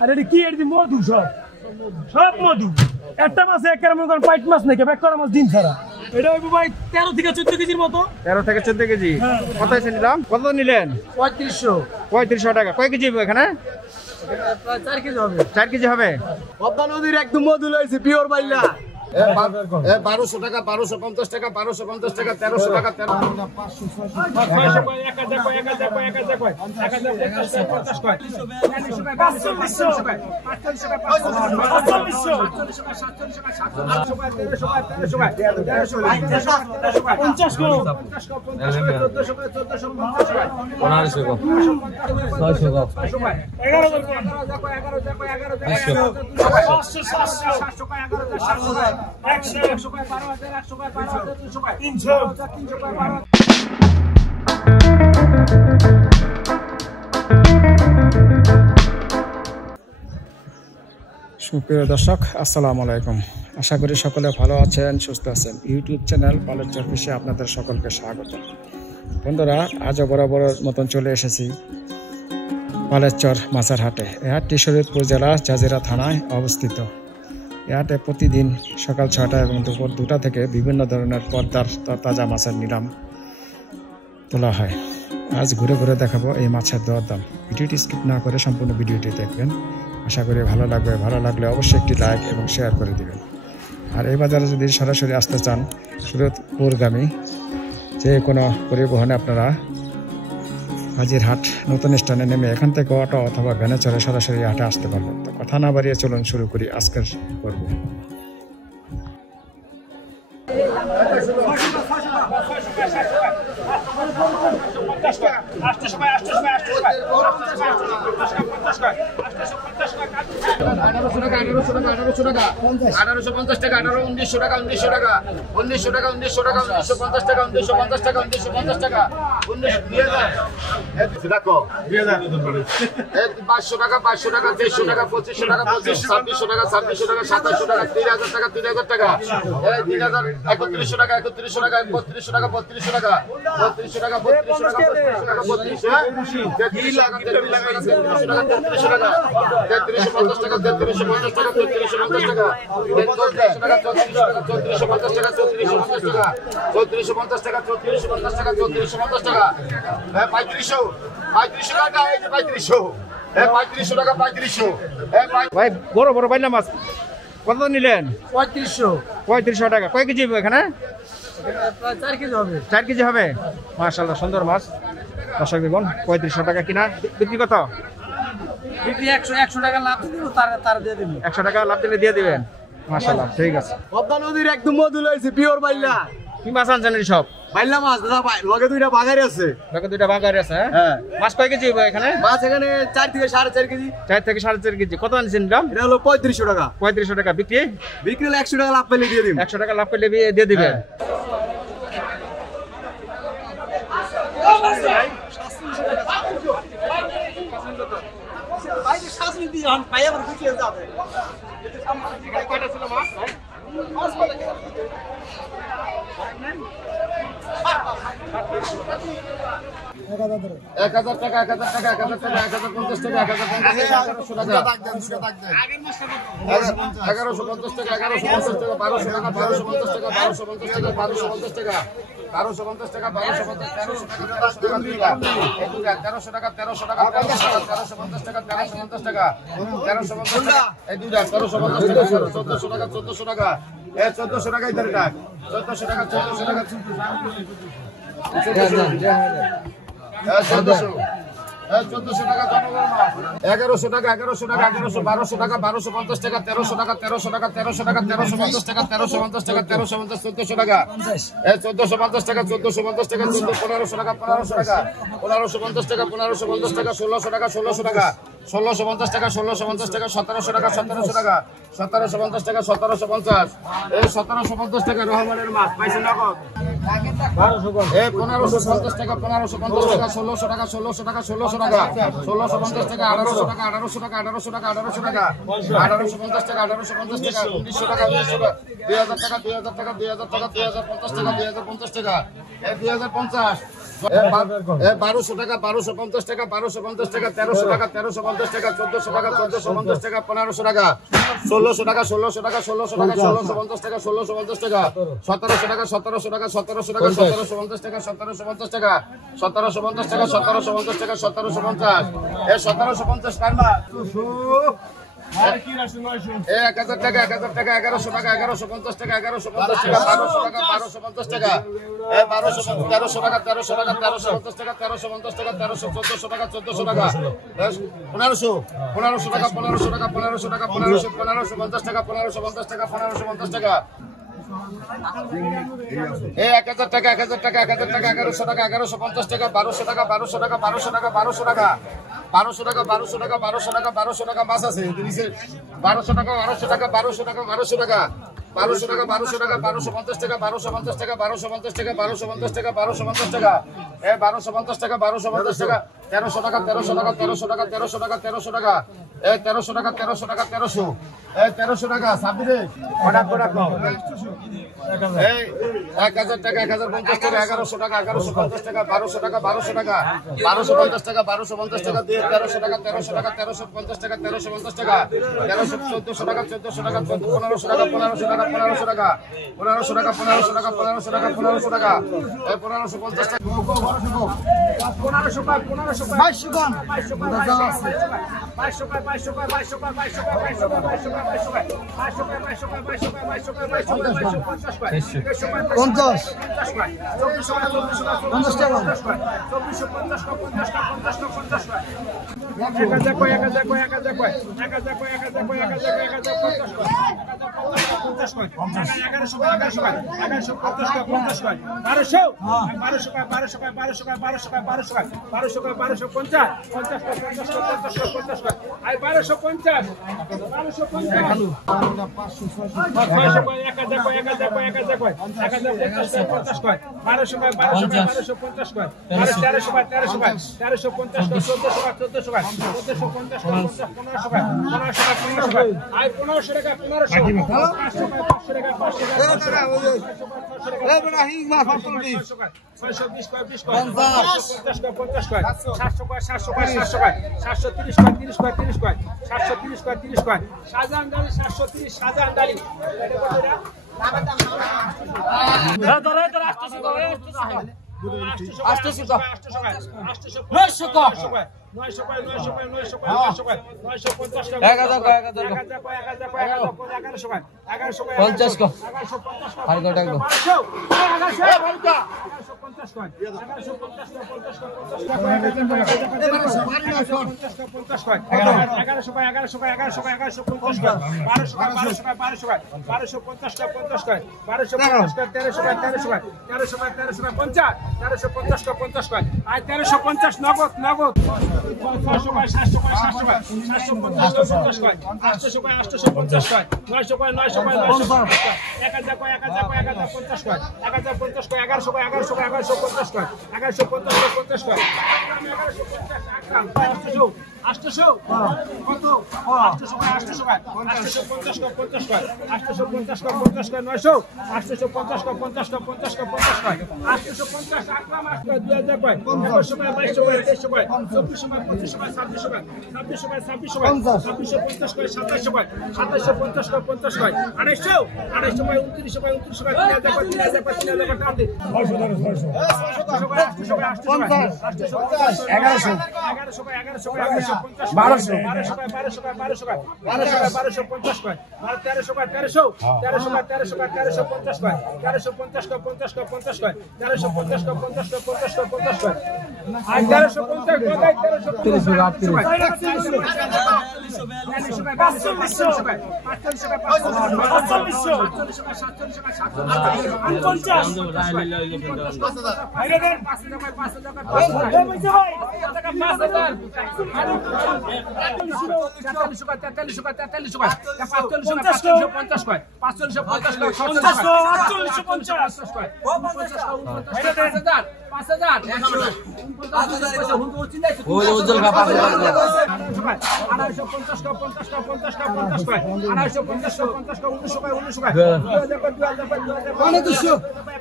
আর এটা কি এটি মধু সব সব মধু একটা মাছে একের মনে করেন পাইট মাছ নাকি ব্যাক করা মাছ দিন ছাড়া এটা হইব ভাই 13 থেকে 14 কেজির মতো 13 থেকে 14 কেজি কত এসে নিলাম কত নিলেন 3500 টাকা কয় কেজি এখানে প্রায় 4 কেজি হবে 4 কেজি হবে পদ্মা নদীর একদম মধু লইছে পিওর বাইলা 1200 টাকা 1250 টাকা 1250 টাকা 1300 টাকা সুপ্রিয় দর্শক আসসালামু আলাইকুম আশা করি সকলে ভালো আছেন সুস্থ আছেন ইউটিউব চ্যানেল পালেরচর ফিশে আপনাদের সকলকে স্বাগত বন্ধুরা আজও বরাবর মতন চলে এসেছি পালেরচর মাছের হাটে এই হাটটি শরীয়তপুর জেলা জাজিরা থানায় অবস্থিত এই হাটে প্রতিদিন সকাল 6টা এবং দুপুর 2টা থেকে বিভিন্ন ধরনের পদ্মার তাজা মাছের নিলাম তোলা হয় আজ ঘুরে ঘুরে দেখাবো এই মাছের দরদাম ভিডিওটি স্কিপ না করে সম্পূর্ণ ভিডিওটি দেখবেন আশা করি ভালো লাগবে ভালো লাগলে অবশ্যই একটি লাইক এবং শেয়ার করে দিবেন আর এই বাজারে যদি সরাসরি আসতে চান শরীয়তপুরগামী যে কোনো পরিবহনে আপনারা হাজিরহাট নতুন স্ট্যান্ডে নেমে এখান থেকে অটো অথবা ভ্যানে চড়ে সরাসরি হাটে আসতে পারবেন তো কথা না বাড়িয়ে চলুন শুরু করি আজকের পর্ব ভাই বড় বড় বাইলা মাছ কত নিলেন 3500 টাকা কয় কেজি এখানে প্রায় 4 কেজি হবে 4 কেজি হবে মাশাআল্লাহ সুন্দর মাছ দর্শক দেখুন 3500 টাকা কিনা বিক্রি কত বিক্রি 100 টাকা লাভ দিব তার দিয়ে দিবেন 100 টাকা লাভ দিলে দিয়ে দিবেন মাশাআল্লাহ ঠিক আছে পদ্মা নদীর একদম মধু লইছে পিওর বাইলা কি মাছ আনছেন সব বাইলা মাছ দাদা ভাই লগে দুইটা বাগারি আছে হ্যাঁ মাছ কয় কেজি এখানে মাছ এখানে 4 থেকে 4.5 কেজি 4 থেকে 4.5 কেজি কত আনছেন দাম এটা হলো 3500 টাকা 3500 টাকা বিক্রি হলে 100 টাকা লাভ পেলে দিয়ে দিবেন 100 টাকা লাভ পেলে দিয়ে দিবেন বাইরে শাসনি দিয়ে আন পাই আবার বিক্রি হয়ে যাবে কয়টা ছিল মাছ মাছ কত টাকা 1000 টাকা 1000 টাকা 1000 টাকা 1050 টাকা 1150 টাকা 1150 টাকা 1150 টাকা 1150 টাকা 1200 টাকা 1250 টাকা 1250 টাকা 1250 টাকা 1250 টাকা 1300 টাকা 1300 টাকা 1350 টাকা 1350 টাকা 1350 টাকা এই দুইটা 1350 টাকা 1400 টাকা 1400 টাকা এই 1400 টাকা ইধার টাকা 1400 টাকা 1400 টাকা 1400 টাকা 1100 টাকা 1100 টাকা 1100 1200 টাকা 1250 টাকা 1300 টাকা 1300 টাকা 1300 টাকা 1350 টাকা 1350 টাকা 1350 1400 টাকা 1450 টাকা 1450 টাকা 1500 টাকা 1500 টাকা 1550 টাকা 1550 টাকা 1600 টাকা 1600 টাকা 1650 টাকা 1650 টাকা 1700 টাকা 1700 টাকা 1750 টাকা 1750 এই 1750 টাকা রহমানের মাছ পাইছেন না কত 1550 টাকা 1550 টাকা 1600 টাকা 1600 টাকা 1600 টাকা 1650 টাকা 1800 টাকা 1800 টাকা 1800 টাকা 1800 টাকা 1850 টাকা 1850 টাকা 1900 টাকা 2000 টাকা 2000 টাকা 2000 টাকা 2050 টাকা 2050 টাকা 2050 টাকা 2050 1200 টাকা 1250 টাকা 1250 টাকা 1300 টাকা 1350 টাকা 1400 টাকা 1450 টাকা 1500 টাকা 1600 টাকা 1600 টাকা 1600 টাকা 1650 টাকা 1650 টাকা 1700 টাকা 1700 টাকা 1700 টাকা 1750 টাকা 1750 টাকা 1750 টাকা 1750 টাকা 1750 1750 কারমা 1000 টাকা 1100 টাকা 1150 টাকা 1150 টাকা 1200 টাকা 1250 টাকা 1300 টাকা 1350 টাকা 1350 টাকা 1350 টাকা 1400 টাকা 1400 টাকা 1500 টাকা 1500 টাকা 1500 টাকা 1550 টাকা 1550 টাকা 1550 টাকা 1000 টাকা 1100 টাকা 1150 টাকা 1200 টাকা 1200 টাকা 1200 টাকা 1200 টাকা 1200 টাকা 1200 টাকা 1200 টাকা 1200 টাকা 1200 টাকা মাছ আছে 1200 টাকা 1200 টাকা 1200 টাকা 1200 টাকা 1200 টাকা 1200 টাকা 1250 টাকা 1250 টাকা 1250 টাকা 1250 টাকা 1250 টাকা 1250 টাকা 1250 টাকা 1300 টাকা 1300 টাকা 1300 টাকা 1300 টাকা 1300 টাকা 1300 টাকা 1300 টাকা 1300 1300 টাকা সাবদিরে অর্ডার করে রাখো 1000 টাকা 1050 টাকা 1100 টাকা 1150 টাকা 1200 টাকা 1200 টাকা 1250 টাকা 1250 টাকা 1300 টাকা 1300 টাকা 1350 টাকা 1350 টাকা 1400 টাকা 1400 টাকা 1500 টাকা 1500 টাকা 1500 টাকা 1500 টাকা 1500 টাকা 1500 টাকা 1500 টাকা 1550 টাকা 1500 টাকা 1500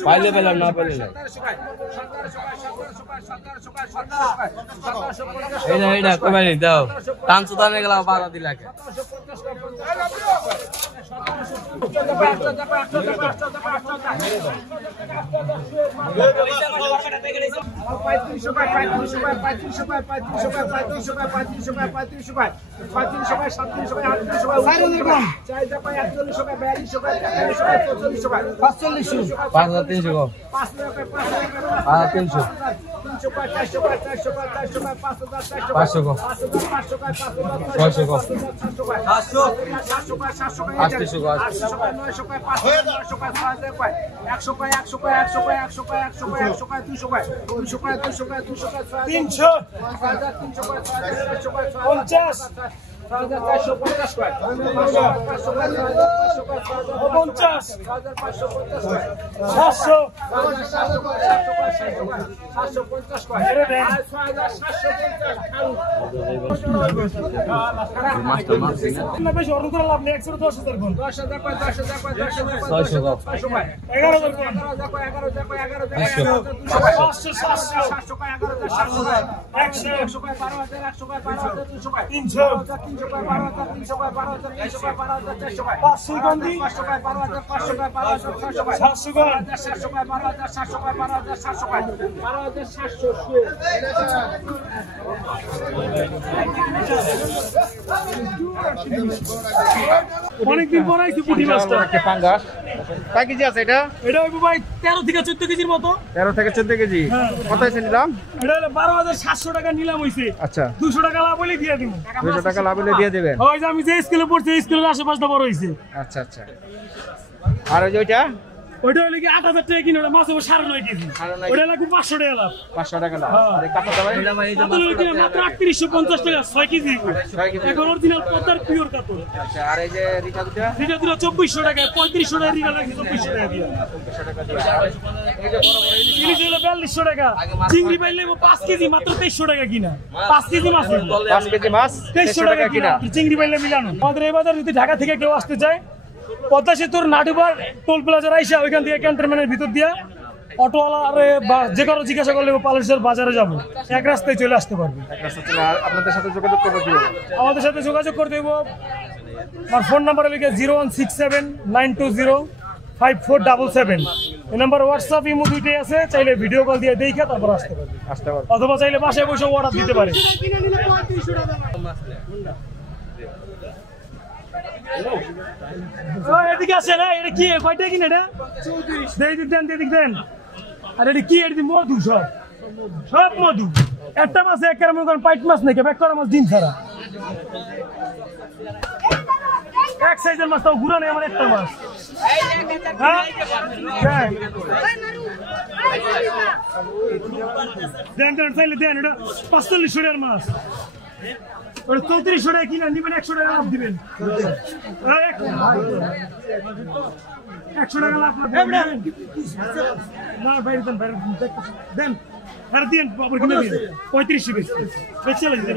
পাইলে পেলাম না পেলে না এইটা কবে দাও টান সুতানে গেলাম বাধা দিলাকে বেশি অর্ডার করে লাভ নেই 110,000 কোন 10,000 কয় 10,000 কয় 10,000 কয় 11,000 কয় 11,000 কয় 500 700 কয় 11,000 100 কয় 12,000 100 কয় 12,000 200 কয় 300 কয় 12,000 300 কয় 12,000 300 কয় 12,000 400 কয় 500 গন্ডি 500 কয় 12,000 500 কয় 12,000 600 কয় 700 কয় 700 কয় 12,000 700 কয় 12,000 700 কয় 12,700 শুয়ে অনেকদিন পর আইছি পুঁটি মাছটা পাঙ্গাস কয় কেজি আছে এটা? এটা হইব ভাই 13 থেকে 14 কেজির মতো 13 থেকে 14 কেজি। কত হয়েছে নিলাম? এটা হলো 12,700 টাকা নিলাম হইছে। আচ্ছা 200 টাকা লাভ হইলে দিয়ে দিব। 200 টাকা লাভ হলে দিয়ে দেবেন। ওই যে আমি যে স্কুলে পড়ছি এই স্কুলের আশেপাশটা বড় হইছে। আচ্ছা আচ্ছা। আর ওই যে ওইটা ওইটা হলো কি 8,000 টাকা কিনে ওটা মাছ হবে 9.5 কেজি। ওটা লাগবে 500 টাকা লাভ। 500 টাকা লাভ। আর এই কাঁচা দাবাই কাতল হলো কি মাত্র 3850 টাকা 6 কেজি। 6 কেজি। এখন অরিজিনাল পদ্মার পিওর কাতল। আচ্ছা আর এই যে রিটা দুটা এটা দিলো 2400 টাকা 3500 টাকা রিগাল লাগছে 2400 টাকা দিয়ে। 200 টাকা দিয়ে। এই যে বড় বড় ইলিশ হলো 4200 টাকা। চিংড়ি পাইলে 5 কেজি মাত্র 2300 টাকা কিনা। 5 কেজি মাছ 5 কেজি মাছ 2300 টাকা কিনা। চিংড়ি পাইলে মিলানো। আমাদের এই বাজার যদি ঢাকা থেকে কেউ আসতে চায় পদ্মা সেতুর নাটুবার টোল প্লাজার আইসা ওইখান থেকে ক্যান্টনমেন্টের ভিতর দিয়া অটোওয়ালা আরে বা যে কারো জিজ্ঞাসা করলে পালেশ্বর বাজারে যাবো এক রাস্তায় চলে আসতে পারবে। আর আপনাদের সাথে যোগাযোগ করতে হবে। আমাদের সাথে যোগাযোগ করতে হইব। আমার ফোন নাম্বার লিখে 01679205477। এই নাম্বার হোয়াটসঅ্যাপ ইমো দুইটাই আছে, চাইলে ভিডিও কল দিয়ে দেখে তারপর আসতে পারবে অথবা চাইলে বাসায় বসে অর্ডার দিতে পারে। এদিকে আসে না, এটা কি কয়টা কিনে এটা 34 দেন দেন। আর এটা কি এটা মধু সব মধু। একটা মাছ এক মনে করেন পাইট মাছ নাকি ব্যাক করা মাছ দিন ছাড়া এক সাইজের মাছ তাও ঘুরা নেই আমার একটা মাছ। দেন চাইলে দেন এটা 4500 টাকার মাছ। 3400 টাকা কিনা নিবেন 100 টাকা লাভ দিবেন। 100 টাকা লাভ না বাইরে দেন দেন আর দিন বাবুর কিনে দিন 3500 বেশি চলে যেতে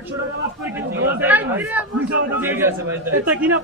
100 টাকা লাভ করে কিনা এটা কিনা